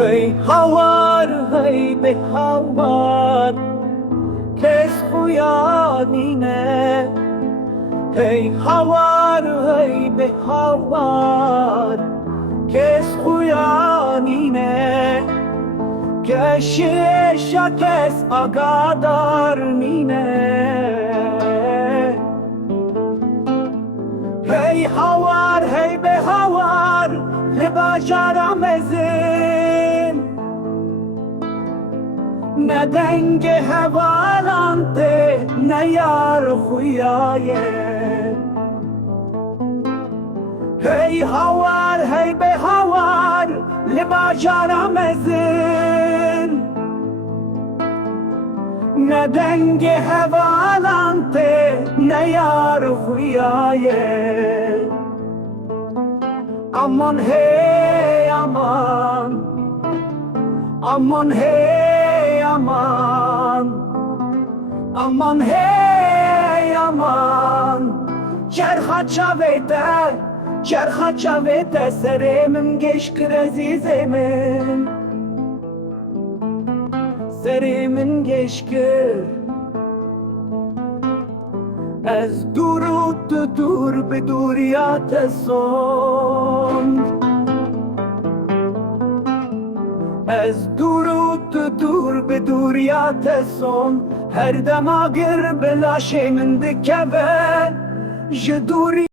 Hey hawar, hey be hawar, kes uyanine. Hey hawar, hey be hawar, kes uyanine. Keşişa kes agadar mine. Hey hawar, hey be hawar, le bacaramezin. Ne denge hevalante, ne yar huyaye. Hey hawar, hey be hawar, le bacaramezin. Ne denge hevalante, ne yar huyaye. Aman hey aman, aman hey aman, aman hey aman. Cerha çavete seremim geçkir azizemin. Serimin geçkir. Ez durut dur be duriyate son. Ez durut dur be duriyate son. Her dema gir bela şeymin dikeve. Je duri